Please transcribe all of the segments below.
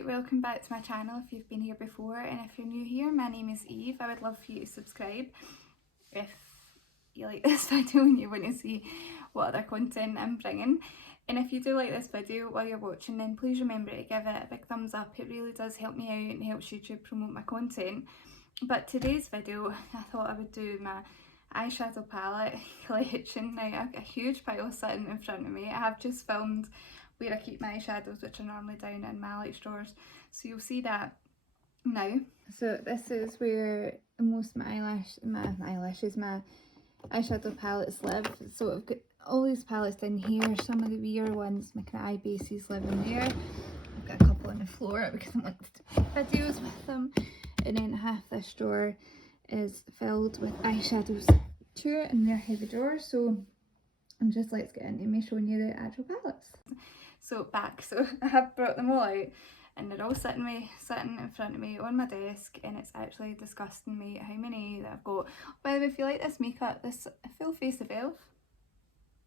Hi, welcome back to my channel if you've been here before, and if you're new here, my name is Eve. I would love for you to subscribe if you like this video and you want to see what other content I'm bringing. And if you do like this video while you're watching, then please remember to give it a big thumbs up. It really does help me out and helps YouTube promote my content. But today's video, I thought I would do my eyeshadow palette collection. Now, I've got a huge pile sitting in front of me. I have just filmed where I keep my eyeshadows, which are normally down in my light drawers, so you'll see that now. So this is where most of my eyeshadow palettes live. So I've got all these palettes down here, some of the weird ones, my kind of eye bases live in there. I've got a couple on the floor because I want to do videos with them, and then half this drawer is filled with eyeshadows too, and they're heavy drawers. So let's get into me showing you the actual palettes. So I have brought them all out and they're all sitting in front of me on my desk, and it's actually disgusting me how many that I've got. By the way, if you like this makeup, this full face of Elf,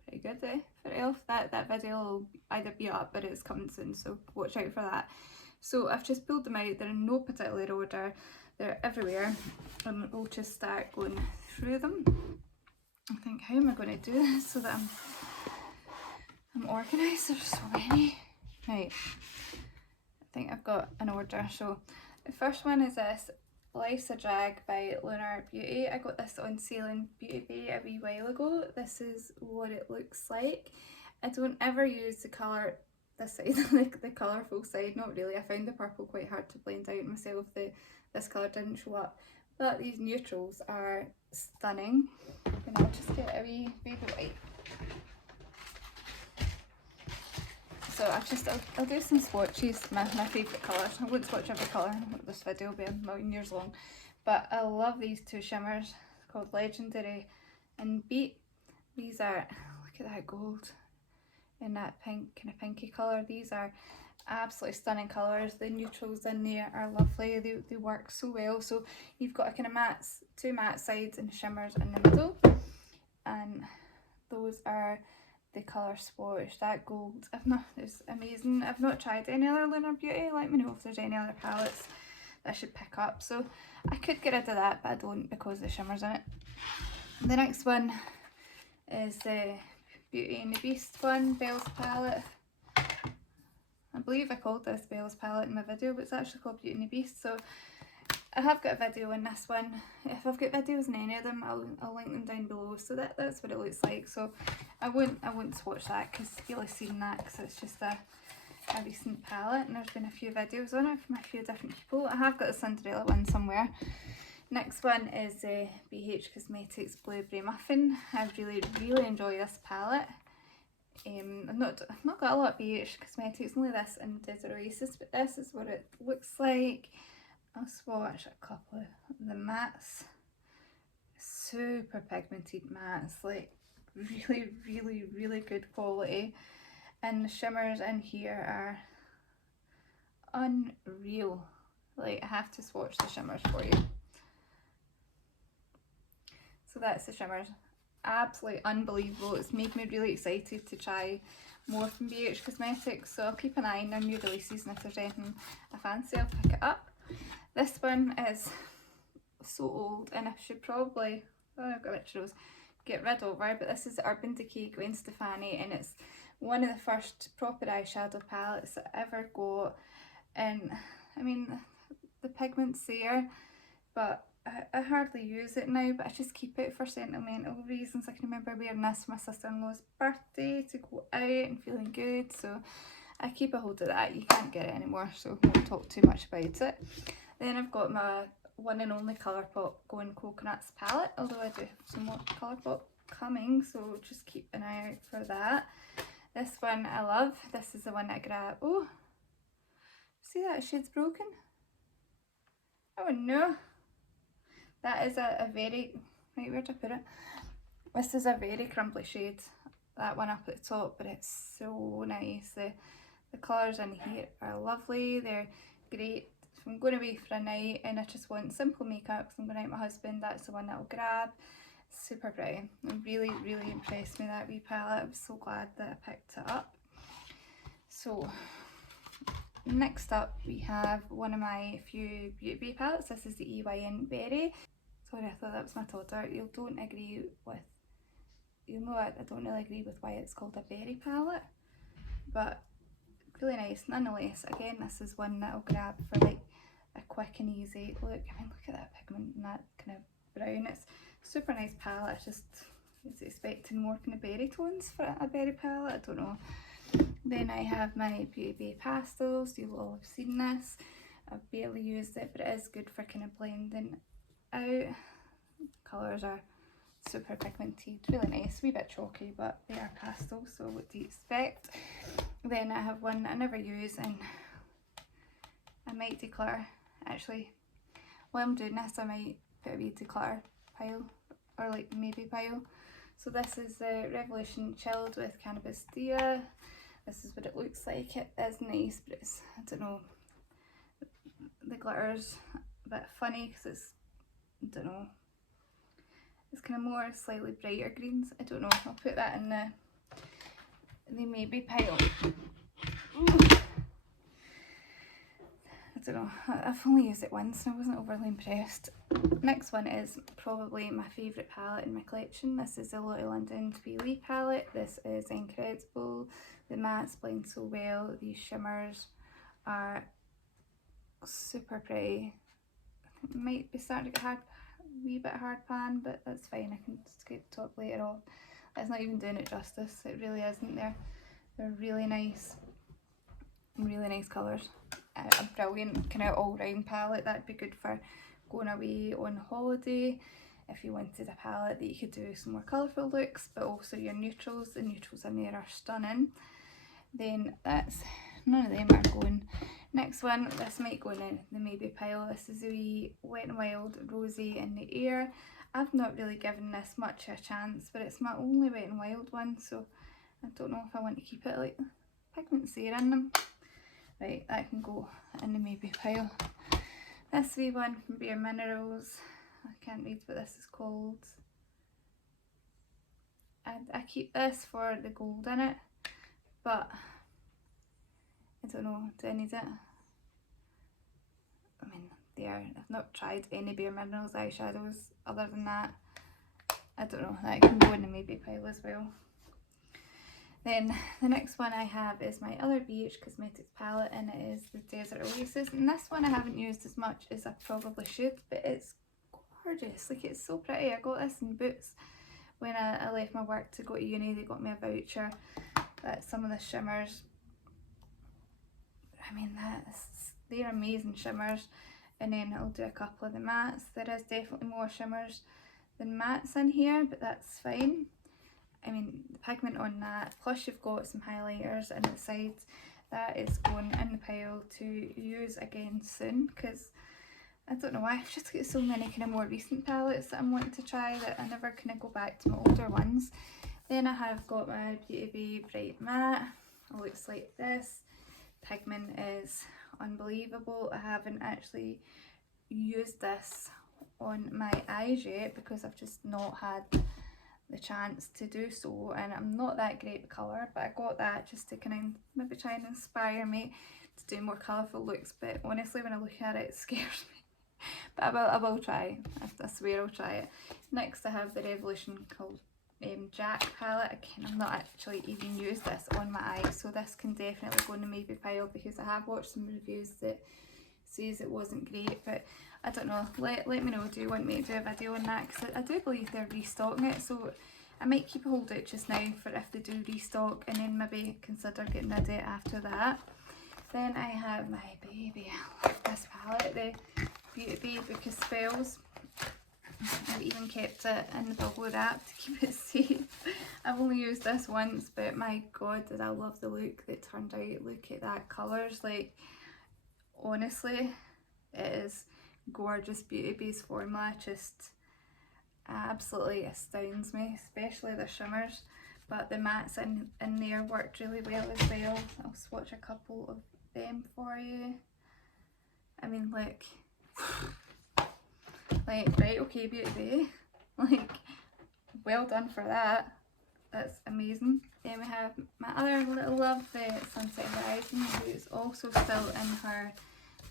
pretty good for Elf. That video will either be up or it's coming soon, so watch out for that. So I've just pulled them out, they're in no particular order, they're everywhere, and we'll just start going through them. I think, how am I going to do this so that I'm organised? There's so many. Right, I think I've got an order. So the first one is this Life's a Drag by Lunar Beauty. I got this on sale in Beauty Bay a wee while ago. This is what it looks like. I don't ever use the colour this side, like the colourful side, not really. I found the purple quite hard to blend out myself. This colour didn't show up. But these neutrals are stunning. And I'll just get a wee baby wipe. So I'll do some swatches, my favourite colours. I won't swatch every colour, this video will be a million years long. But I love these two shimmers called Legendary and Beat. These are, look at that gold and that pink, kind of pinky colour. These are absolutely stunning colours. The neutrals in there are lovely, they work so well. So you've got a kind of mattes, two matte sides and shimmers in the middle, and those are the colour swatch. That gold, it's amazing. I've not tried any other Lunar Beauty. Let me know if there's any other palettes that I should pick up. So I could get rid of that, but I don't because the shimmer's in it. The next one is the Beauty and the Beast one, Belle's palette. I believe I called this Belle's palette in my video, but it's actually called Beauty and the Beast. So I have got a video on this one. If I've got videos in any of them, I'll link them down below. So that's what it looks like. So I won't swatch that because you'll have seen that, because it's just a recent palette and there's been a few videos on it from a few different people. I have got the Cinderella one somewhere. Next one is the BH Cosmetics Blueberry Muffin. I really enjoy this palette. I've not got a lot of BH Cosmetics, only this and Desert Oasis, but this is what it looks like. I'll swatch a couple of the mattes. Super pigmented mattes, like really good quality. And the shimmers in here are unreal. Like, I have to swatch the shimmers for you. So that's the shimmers. Absolutely unbelievable. It's made me really excited to try more from BH Cosmetics. So I'll keep an eye on their new releases, and if there's anything I fancy, I'll pick it up. This one is so old and I should probably, I've got a picture of those, get rid of her, but this is the Urban Decay Gwen Stefani, and it's one of the first proper eyeshadow palettes that I ever got. And I mean, the pigment's there, but I hardly use it now, but I just keep it for sentimental reasons. I can remember wearing this for my sister-in-law's birthday to go out and feeling good, so I keep a hold of that. You can't get it anymore, so I won't talk too much about it. Then I've got my one and only Colourpop Going Coconuts palette, although I do have some more Colourpop coming, so just keep an eye out for that. This one I love. This is the one I grabbed. Oh, see that shade's broken? Oh no. That is a very, right, where'd I put it? This is a very crumbly shade, that one up at the top, but it's so nice. The colours in here are lovely, they're great. If I'm going away for a night and I just want simple makeup because I'm going out with my husband, that's the one that I'll grab. Super pretty. It really impressed me, that wee palette. I was so glad that I picked it up. So Next up we have one of my few Beauty Bay palettes. This is the EYN Berry. Sorry, I thought that was my toddler. You'll know I don't really agree with why it's called a berry palette, but really nice nonetheless. Again, this is one that I'll grab for like a quick and easy look. I mean, look at that pigment and that kind of brown. It's a super nice palette. I just was expecting more kind of berry tones for a berry palette. I don't know. Then I have my Beauty Bay pastels. You'll all have seen this. I've barely used it, but it is good for kind of blending out. Colours are super pigmented, really nice, a wee bit chalky, but they are pastels, so what do you expect? Then I have one I never use and I might declutter. Actually, while I'm doing this I might put a wee declutter pile, or like maybe pile. So this is the Revolution Chilled with Cannabis Dia. This is what it looks like. It is nice, but it's, I don't know, the glitter's a bit funny because it's, I don't know, it's kind of more slightly brighter greens. I don't know, I'll put that in the maybe pile. I don't know, I've only used it once and I wasn't overly impressed. Next one is probably my favourite palette in my collection. This is the Lottie London Tweely palette. This is incredible. The mattes blend so well. These shimmers are super pretty. I think it might be starting to get a wee bit hard pan, but that's fine. I can scrape the top later on. It's not even doing it justice. It really isn't. They're really nice colours. A brilliant kind of all-round palette. That'd be good for going away on holiday. If you wanted a palette that you could do some more colourful looks, but also your neutrals. The neutrals in there are stunning. Then that's, none of them are going. Next one, this might go in the maybe pile. This is the Wet n Wild Rosy in the Air. I've not really given this much a chance, but it's my only Wet n Wild one, so I don't know if I want to keep it. Like, pigment's there in them. Right, that can go in the maybe pile. This wee one from Bare Minerals. I can't read what this is called. I keep this for the gold in it, but I don't know, do I need it? I mean, I've not tried any Bare Minerals eyeshadows other than that. I don't know, that can go in the maybe pile as well. Then the next one I have is my other BH Cosmetics palette, and it is the Desert Oasis. And this one I haven't used as much as I probably should, but it's gorgeous. Like, it's so pretty. I got this in Boots when I left my work to go to uni. They got me a voucher. That's some of the shimmers. I mean, they're amazing shimmers. And then I'll do a couple of the mattes. There is definitely more shimmers than mattes in here, but that's fine. I mean, the pigment on that, plus you've got some highlighters on the sides, that is going in the pile to use again soon, because I don't know why, I've just got so many kind of more recent palettes that I'm wanting to try that I never kind of go back to my older ones. Then I have got my Beauty Bay Bright Matte. It looks like this. Pigment is unbelievable. I haven't actually used this on my eyes yet because I've just not had the chance to do so, and I'm not that great with colour, but I got that just to kind of maybe try and inspire me to do more colourful looks. But honestly, when I look at it, it scares me. But I will try. I swear I'll try it. Next I have the Revolution called Jack palette. Again, I've not actually even used this on my eyes, so this can definitely go in the maybe pile because I have watched some reviews that says it wasn't great, but I don't know, let me know, do you want me to do a video on that, because I do believe they're restocking it, so I might keep a hold of it just now for if they do restock, and then maybe consider getting rid of it after that. Then I have my baby, I love this palette, the Beauty Bay Book of Spells. I've even kept it in the bubble wrap to keep it safe. I've only used this once, but my god did I love the look that turned out. Look at that colours, like honestly it is gorgeous. Beauty Bay's formula just absolutely astounds me, especially the shimmers, but the mattes in there worked really well as well. I'll swatch a couple of them for you. I mean, like right, okay, Beauty Bay, like well done for that. that's amazing. Then we have my other little love, the Sunset Horizon, who's also still in her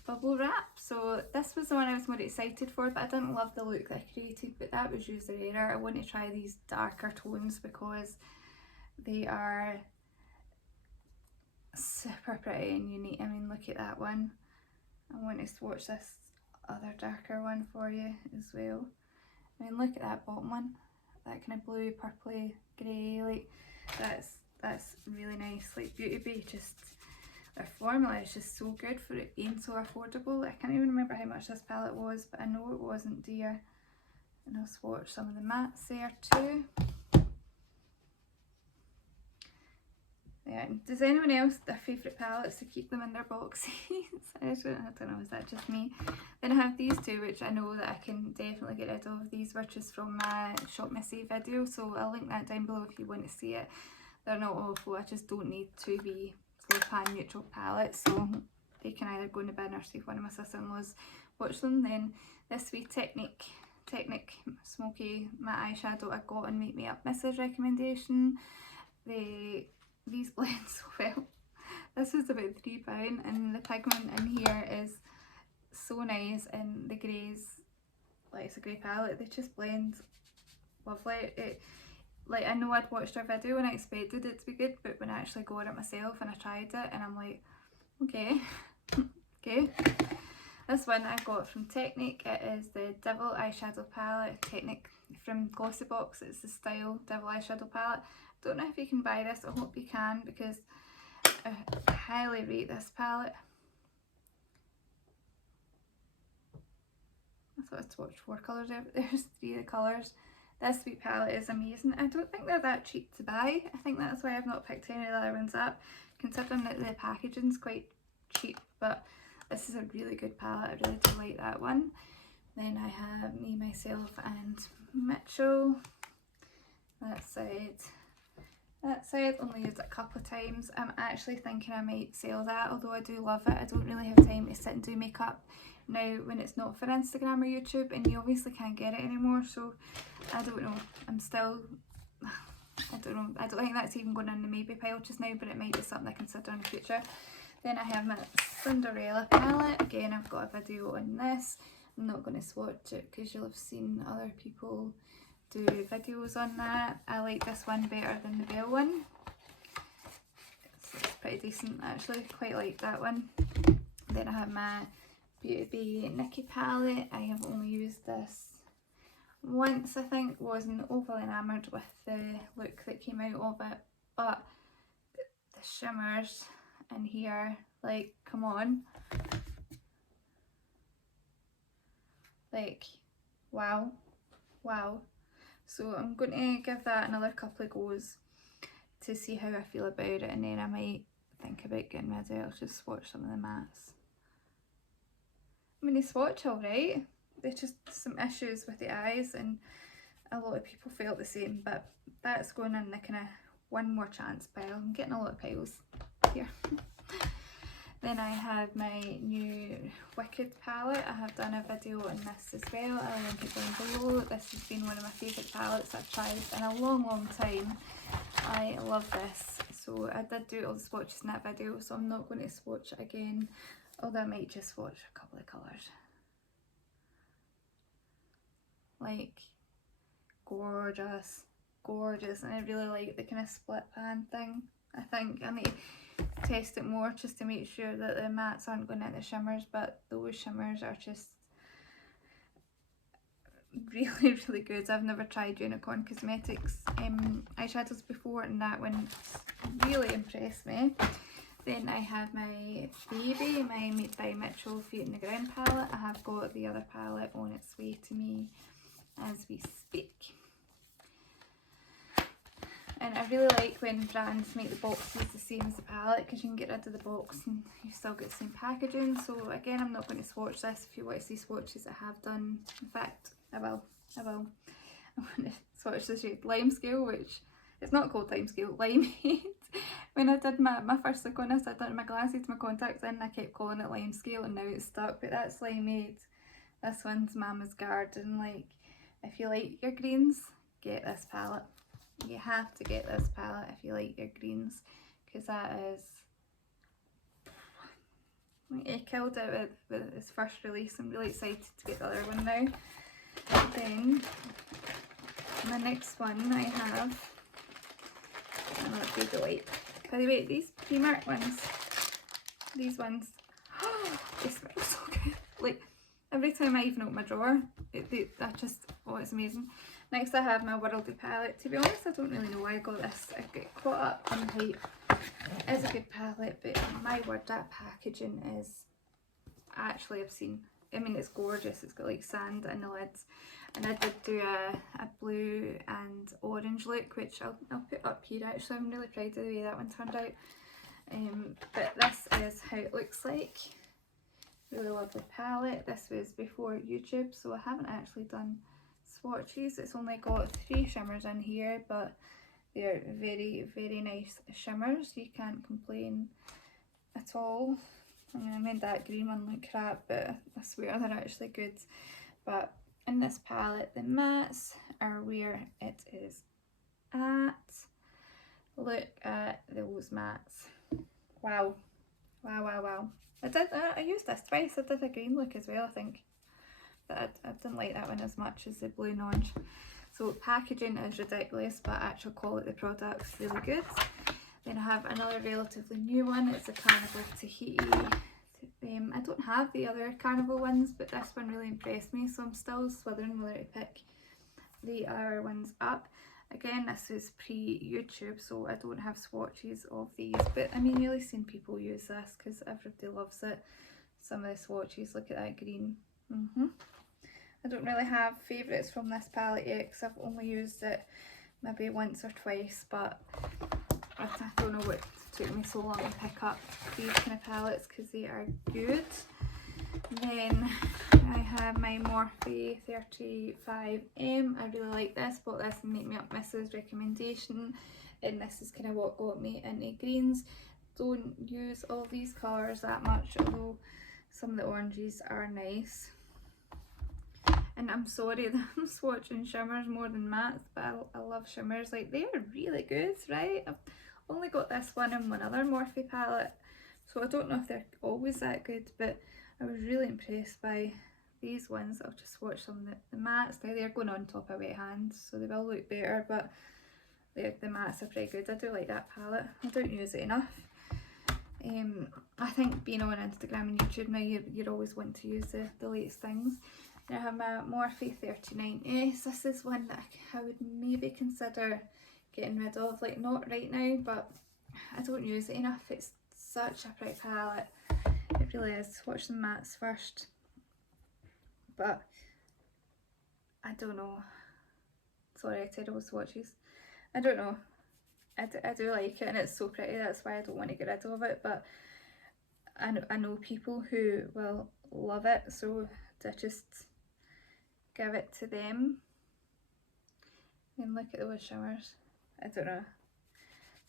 bubble wrap. So this was the one I was more excited for, but I didn't love the look that I created, but that was user error. I want to try these darker tones because they are super pretty and unique. I mean, look at that one. I want to swatch this other darker one for you as well. I mean, look at that bottom one, that kind of blue, purpley, grey, like that's really nice. Like Beauty Bay, just their formula is just so good for it being so affordable. I can't even remember how much this palette was, but I know it wasn't dear. And I'll swatch some of the mattes there too. Yeah, does anyone else their favourite palettes to keep them in their boxes? I don't know, is that just me? Then I have these two, which I know that I can definitely get rid of. These were just from my Shop Missy video, so I'll link that down below if you want to see it. They're not awful, I just don't need to be full pan neutral palettes, so they can either go in the bin or see if one of my sister-in-laws watch them. Then this wee Technique Smoky Matte Eyeshadow I got on Make Me Up Miss's recommendation. These blend so well. This was about £3 and the pigment in here is so nice, and the greys, like it's a grey palette, they just blend lovely. Like I know I'd watched her video and I expected it to be good, but when I actually got it myself and I tried it and I'm like, okay, okay. This one I got from Technique. It is the Devil Eyeshadow Palette, Technique from Glossybox. It's the Style Devil Eyeshadow Palette. Don't know if you can buy this, I hope you can, because I highly rate this palette. I thought I'd swatch 4 colours there, but there's 3 of the colours. This sweet palette is amazing. I don't think they're that cheap to buy. I think that's why I've not picked any of the other ones up, considering that the packaging's quite cheap, but this is a really good palette. I really do like that one. Then I have Me, Myself and Mitchell. That side only used it a couple of times. I'm actually thinking I might sell that, although I do love it. I don't really have time to sit and do makeup now when it's not for Instagram or YouTube, and you obviously can't get it anymore, so I don't know. I'm still, I don't know. I don't think that's even going in the maybe pile just now, but it might be something I consider in the future. Then I have my Cinderella palette. Again, I've got a video on this. I'm not going to swatch it because you'll have seen other people do videos on that. I like this one better than the Belle one. It's pretty decent actually, quite like that one. Then I have my Beauty Bay Nikki palette. I have only used this once, I think. Wasn't overly enamoured with the look that came out of it, but the shimmers in here, like, come on. Like, wow, wow. So I'm going to give that another couple of goes to see how I feel about it, and then I might think about getting rid of it. I'll just swatch some of the mattes. I mean, they swatch alright. There's just some issues with the eyes, and a lot of people felt the same, but that's going in the kind of one more chance pile. I'm getting a lot of piles here. Then I have my new Wicked palette. I have done a video on this as well. I'll link it down below. This has been one of my favourite palettes I've tried in a long time. I love this. So I did do all the swatches in that video, so I'm not going to swatch it again, although I might just swatch a couple of colours. Like, gorgeous, gorgeous. And I really like the kind of split pan thing. I think I need to test it more just to make sure that the mattes aren't going into the shimmers, but those shimmers are just really good. I've never tried Unicorn Cosmetics eyeshadows before, and that one really impressed me. Then I have my baby, my Meet by Mitchell Feet in the Ground palette. I have got the other palette on its way to me as we speak. And I really like when brands make the boxes the same as the palette, because you can get rid of the box and you still get the same packaging. So again, I'm not going to swatch this. If you want to see swatches I have done, in fact, I will. I'm going to swatch the shade Lime Scale, which it's not called Lime Scale, Limeade. When I did my first look on this, I did my glasses, my contacts in, and I kept calling it Lime Scale, and now it's stuck, but that's Limeade. This one's Mama's Garden. Like, if you like your greens, get this palette. you have to get this palette if you like your greens, because that is, he killed it with his first release. I'm really excited to get the other one now. Then the next one I have, another baby wipe. By the way, these Primark ones, these ones, they smell so good. Like, every time I even open my drawer, that just, oh, it's amazing. Next I have my Worldly palette. To be honest, I don't really know why I got this. I get caught up in hype. It is a good palette, but my word, that packaging is actually obscene. I mean, it's gorgeous. It's got like sand in the lids. And I did do a blue and orange look, which I'll put up here actually. I'm really proud of the way that one turned out. But this is how it looks like. Really lovely palette. This was before YouTube, so I haven't actually done swatches. It's only got 3 shimmers in here, but they're very, very nice shimmers. You can't complain at all. I mean, I made that green one look crap, but I swear they're actually good. But in this palette, the mattes are where it is at. Look at those mattes. Wow. Wow, wow, wow. I used this twice. I did a green look as well, I think. But I didn't like that one as much as the blue and orange. So packaging is ridiculous, but actual quality of the product's really good. Then I have another relatively new one. It's a Carnival Tahiti. I don't have the other Carnival ones, but this one really impressed me, so I'm still swithering whether to pick the other ones up. Again, this is pre-YouTube, so I don't have swatches of these, but I mean, really seen people use this because everybody loves it. Some of the swatches, look at that green. I don't really have favourites from this palette yet because I've only used it maybe once or twice, but I don't know what took me so long to pick up these kind of palettes because they are good. Then I have my Morphe 35M. I really like this, bought this and Make Me Up Mrs. recommendation, and this is kind of what got me into greens. Don't use all these colours that much, although some of the oranges are nice. And I'm sorry that I'm swatching shimmers more than mattes, but I love shimmers. Like, they are really good, right? I've only got this one and one other Morphe palette, so I don't know if they're always that good, but I was really impressed by these ones. I'll just swatch some of the mattes. Now they're going on top of wet hands, so they will look better, but the mattes are pretty good. I do like that palette. I don't use it enough. I think being on Instagram and YouTube now, you're always wanting to use the latest things. Then I have my Morphe 39S. This is one that I would maybe consider getting rid of, like not right now, but I don't use it enough. It's such a pretty palette. It really is. Watch the mattes first. But I don't know. Sorry, terrible swatches. I don't know. I do like it and it's so pretty. That's why I don't want to get rid of it. But I know people who will love it, so to just give it to them. And look at those shimmers. I don't know.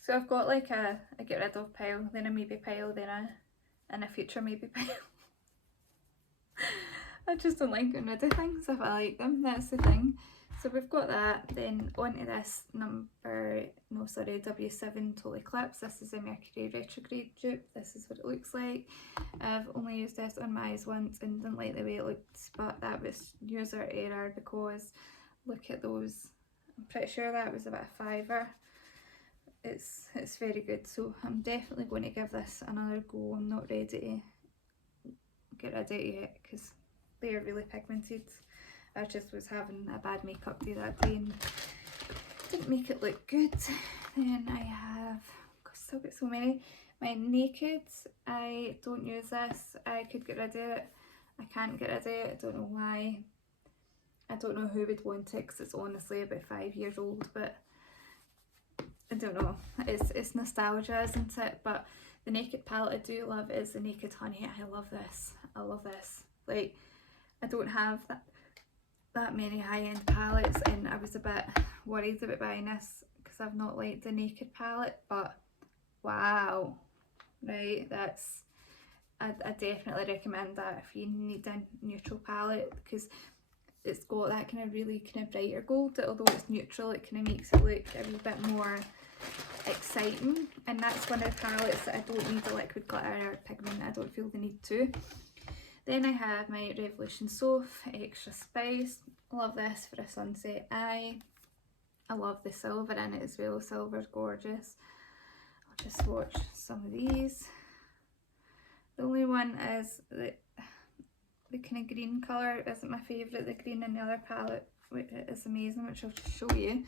So I've got like a get rid of pile, then a maybe pile, then a future maybe pile. I just don't like getting rid of things if I like them, that's the thing. So we've got that, then onto this W7 Total Eclipse. This is a Mercury Retrograde dupe. This is what it looks like. I've only used this on my eyes once and didn't like the way it looked, but that was user error because look at those. I'm pretty sure that was about a £5. It's very good, so I'm definitely going to give this another go. I'm not ready to get rid of it yet because they are really pigmented. I just was having a bad makeup day that day and didn't make it look good. Then I have still got so many. My Naked, I don't use this. I could get rid of it. I can't get rid of it. I don't know why. I don't know who would want it because it's honestly about 5 years old, but I don't know. It's nostalgia, isn't it? But the Naked palette I do love is the Naked Honey. I love this. I love this. Like, I don't have that many high-end palettes and I was a bit worried about buying this because I've not liked the Naked palette, but wow, right, that's I definitely recommend that if you need a neutral palette because it's got that kind of really kind of brighter gold, although it's neutral, it kind of makes it look a wee bit more exciting. And that's one of the palettes that I don't need a liquid glitter or pigment, I don't feel the need to. Then I have my Revolution Soph Extra Spice. Love this for a sunset eye. I love the silver in it as well, silver's gorgeous. I'll just swatch some of these. The only one is the kind of green colour isn't my favourite. The green in the other palette is amazing, which I'll just show you.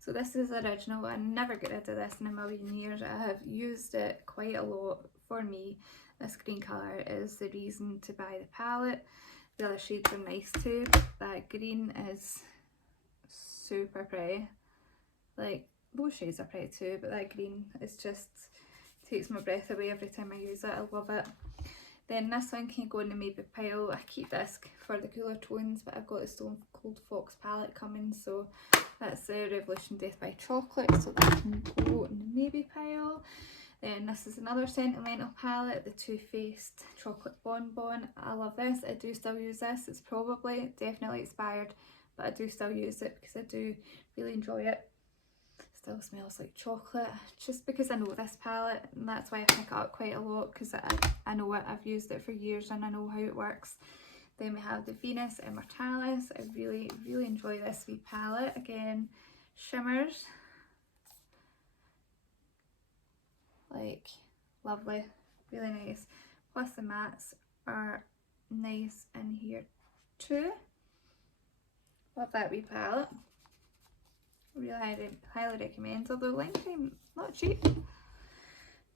So this is the original. I never get rid of this in a million years. I have used it quite a lot. For me, this green colour is the reason to buy the palette. The other shades are nice too, but that green is super pretty. Like, those shades are pretty too, but that green is just takes my breath away every time I use it. I love it. Then this one can go in the maybe pile. I keep this for the cooler tones, but I've got the Stone Cold Fox palette coming, so that's the Revolution Death by Chocolate, so that can go in the maybe pile. Then this is another sentimental palette, the Too Faced Chocolate Bonbon. I love this. I do still use this. It's probably definitely expired, but I do still use it because I do really enjoy it. Still smells like chocolate, just because I know this palette, and that's why I pick it up quite a lot, because I know it, I've used it for years and I know how it works. Then we have the Venus Immortalis. I really enjoy this wee palette. Again, shimmers, like lovely, really nice. Plus the mattes are nice in here too. Love that wee palette. Really highly recommend, although Lime not cheap,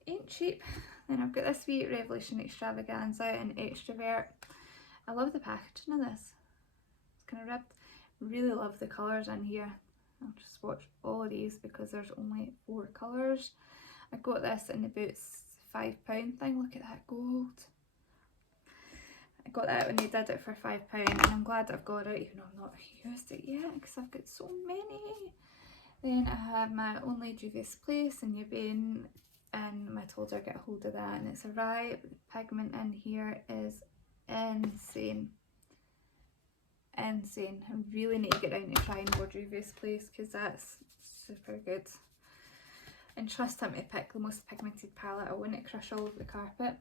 ain't cheap. Then I've got this wee Revolution Extravaganza in Extrovert. I love the packaging of this, it's kind of ribbed. Really love the colours in here. I'll just swatch all of these because there's only 4 colours. I got this in about £5 thing. Look at that gold. I got that when they did it for £5, and I'm glad I've got it even though I've not used it yet because I've got so many. Then I have my Only Juvia's Place in Yabane, and I told her to get a hold of that, and it's arrived. The pigment in here is insane. Insane. I really need to get around to trying more Juvia's Place because that's super good. And trust him to pick the most pigmented palette. I wouldn't crush all over the carpet.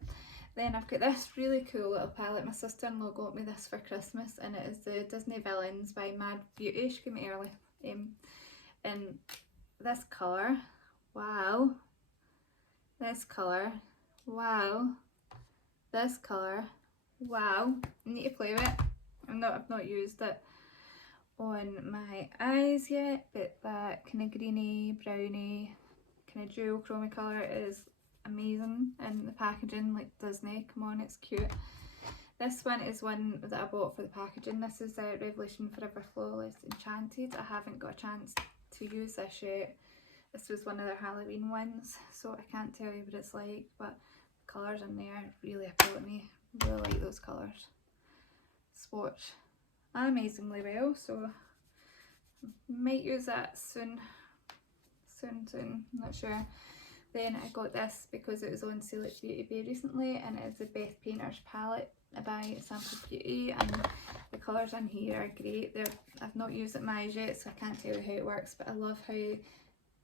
Then I've got this really cool little palette. My sister-in-law got me this for Christmas, and it is the Disney Villains by Mad Beauty. She gave me early. And this colour, wow. This colour, wow. This colour, wow. I need to play with it. I've not used it on my eyes yet, but that kind of greeny, browny, kind of dual chroma colour is amazing, and the packaging, like Disney, come on, it's cute. This one is one that I bought for the packaging. This is the Revolution Forever Flawless Enchanted. I haven't got a chance to use this yet. This was one of their Halloween ones, so I can't tell you what it's like, but the colours in there really appeal to me. Really like those colours. Swatch amazingly well, so might use that soon, I'm not sure. Then I got this because it was on sale at Beauty Bay recently, and it's the Beth Painter's palette by Sample Beauty, and the colours in here are great. I've not used it in my eyes yet, so I can't tell you how it works, but I love how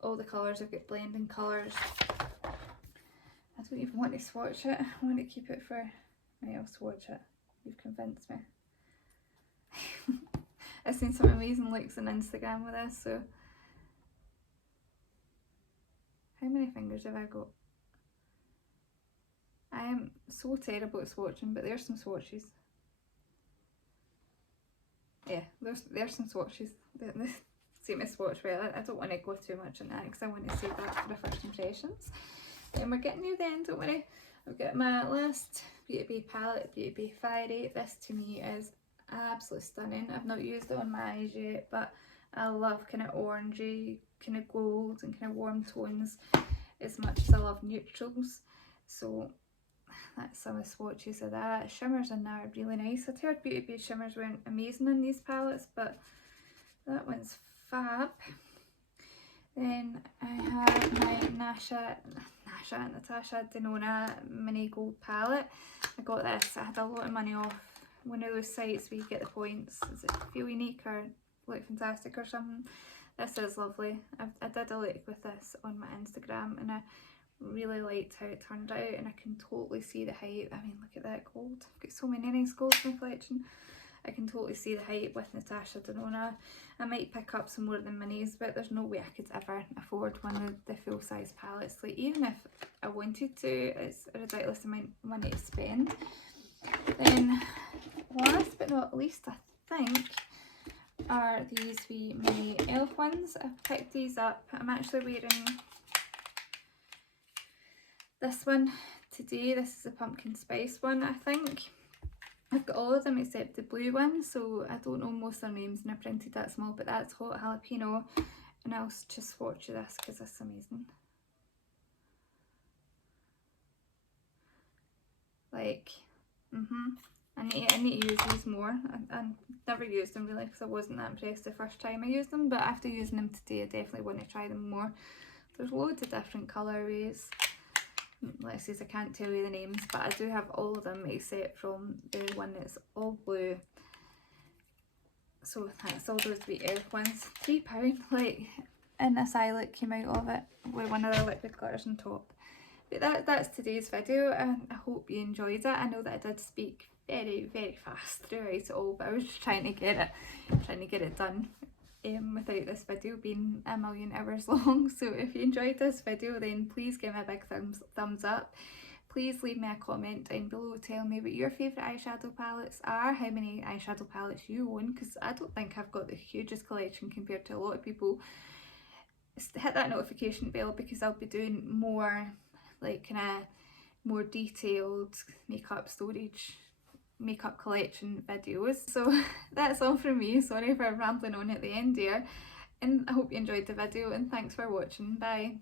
all the colours have got blending colours. I don't even want to swatch it. I want to keep it for... I'll swatch it. You've convinced me. I've seen some amazing looks on Instagram with this, so... How many fingers have I got? I am so terrible at swatching, but there's some swatches. Yeah, there's some swatches. See my swatch well. I don't want to go too much on that because I want to save that for the first impressions. And we're getting near the end, don't worry. I've got my last Beauty Bay palette, Beauty Bay Fiery. This to me is absolutely stunning. I've not used it on my eyes yet, but I love kind of orangey, kind of gold and kind of warm tones as much as I love neutrals. So that's some of the swatches of that. Shimmers in there are really nice. I'd heard Beauty Bay shimmers weren't amazing in these palettes, but that one's fab. Then I have my Natasha Denona mini gold palette. I got this. I had a lot of money off one of those sites where you get the points. Does it feel unique or look fantastic or something? This is lovely. I did a look with this on my Instagram and I really liked how it turned out, and I can totally see the hype. I mean, look at that gold. I've got so many nice golds in my collection. I can totally see the hype with Natasha Denona. I might pick up some more of the minis, but there's no way I could ever afford one of the full-size palettes. Like, even if I wanted to, it's a ridiculous amount of money to spend. Then, last but not least, I think, are these wee mini elf ones. I've picked these up. I'm actually wearing this one today. This is a pumpkin spice one, I think. I've got all of them except the blue one, so I don't know most of their names and I printed that small, but that's hot jalapeno, and I'll just swatch this because it's amazing. Like, I need to use these more. I never used them really because I wasn't that impressed the first time I used them, but after using them today I definitely want to try them more. There's loads of different colourways. Like I said, I can't tell you the names, but I do have all of them except from the one that's all blue. So that's all those wee elf ones. £3, like, and this eye look came out of it with one of the liquid glitters on top. But that's today's video, and I hope you enjoyed it. I know that I did speak very, very fast throughout it all, but I was just trying to get it done without this video being a million hours long. So if you enjoyed this video, then please give me a big thumbs up. Please leave me a comment down below, tell me what your favourite eyeshadow palettes are, how many eyeshadow palettes you own, because I don't think I've got the hugest collection compared to a lot of people. Hit that notification bell because I'll be doing more, like, kind of more detailed makeup storage, makeup collection videos. So that's all from me. Sorry for rambling on at the end here, and I hope you enjoyed the video, and thanks for watching. Bye.